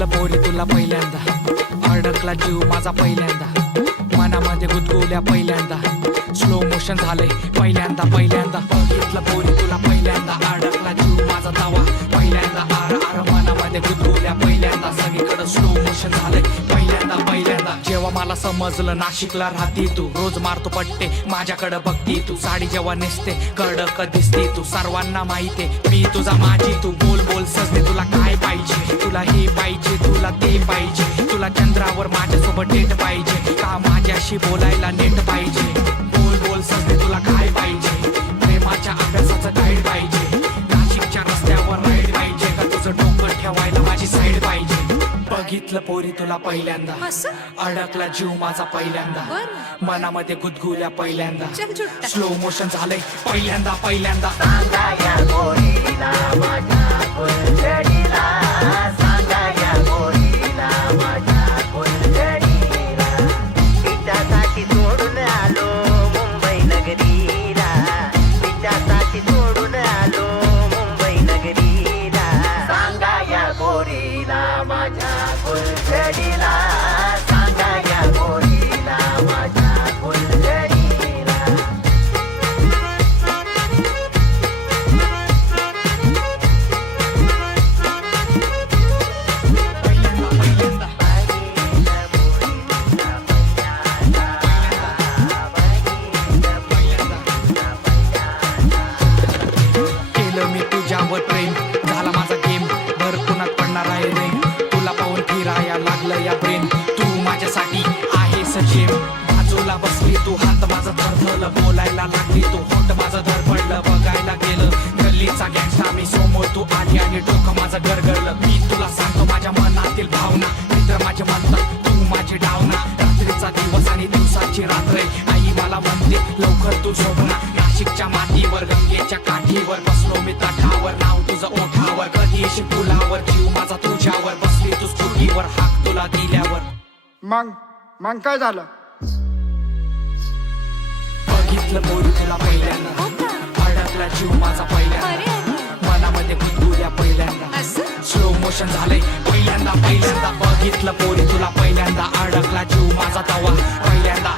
बघितलं पोरी तुला पहिल्यांदा, अडकला जीव माझा पहिल्यांदा, मनामध्ये गुदगुल्या पहिल्यांदा, स्लो मोशन झालंय पहिल्यांदा पहिल्यांदा. बघितलं पोरी तुला पहिल्यांदा, अडकला जीव माझा तवा पहिल्यांदा, आर आर मनामध्ये गुदगुल्या पहिल्यांदा, सगळीकडे स्लो मोशन झालंय पहिल्यांदा पहिल्यांदा. जेव्हा मला समजलं नाशिकला राहती तू, रोज मारतो पट्टे माझ्याकडे बघती तू, साडी जेव्हा नेसते कडक दिसते तू, सर्वांना माहिती मी तुझा माझी तू. बोल बोल सजते तुला काय पाहिजे, तुला हे पाहिजे तुला ते पाहिजे, तुला चंद्रावर माझ्यासोबत डेट पाहिजे का माझ्याशी बोलायला नेट पाहिजे. बोल बोल सजते तुला काय पाहिजे, प्रेमाच्या अभ्यासाचं गाईड पाहिजे, नाशिकच्या रस्त्यावर राईड पाहिजे का तुझं डोकं ठेवायला माझी साईड पाहिजे. बघितलं पोरी तुला पहिल्यांदा, अडकला जीव माझा पहिल्यांदा, मनामध्ये गुदगुल्या पहिल्यांदा, स्लो मोशन झालंय पहिल्यांदा पहिल्यांदा. तिच्यासाठी सोडून आलो मुंबई नगरीला, तिच्यासाठी सोडून आलो मुंबई नगरीला. सांगा या गोरीला माझ्या फुलझडीला, सांगा या गोरीला माझ्या फुलझडीला. केलं मी तुझ्यावर प्रेम, झाला माझा गेम, भर पुन्हा पडणार आहे रे, तुला पाहून फिराया लागलं या ब्रेन, तू माझ्यासाठी आहेस जेम. बाजूला बसली तू, हात माझा थरथरलं, बोलायला लागली तू, होट माझं धडपडलं, बघायला गेलं गल्लीचा गँगस्टा मी, समोर तू आली आणि डोकं माझं गरगरलं. मी तुला सांगतो माझ्या मनातील भावना, मित्र माझे म्हणतात तू माझी डावना, रात्रीचा दिवस आणि दिवसाची रात्र, आई मला म्हणते लवकर तू झोपना. नाशिकच्या मातीवर गंगेच्या काठीवर बसलो मी तटावर, नाव तुझं ओठावर, कधी येशील पुलावर, जीव माझा तुझ्यावर, बसली तू स्कूटीवर, हाक तुला दिल्यावर. मग काय झालं? बघितलं पोरी तुला पहिल्यांदा, अडकला जीव माझा पहिल्यांदा, मनामध्ये गुदगुल्या पहिल्यांदा, स्लो मोशन झालंय पहिल्यांदा पहिल्यांदा. बघितलं पोरी तुला पहिल्यांदा, अडकला जीव माझा तवा पहिल्यांदा,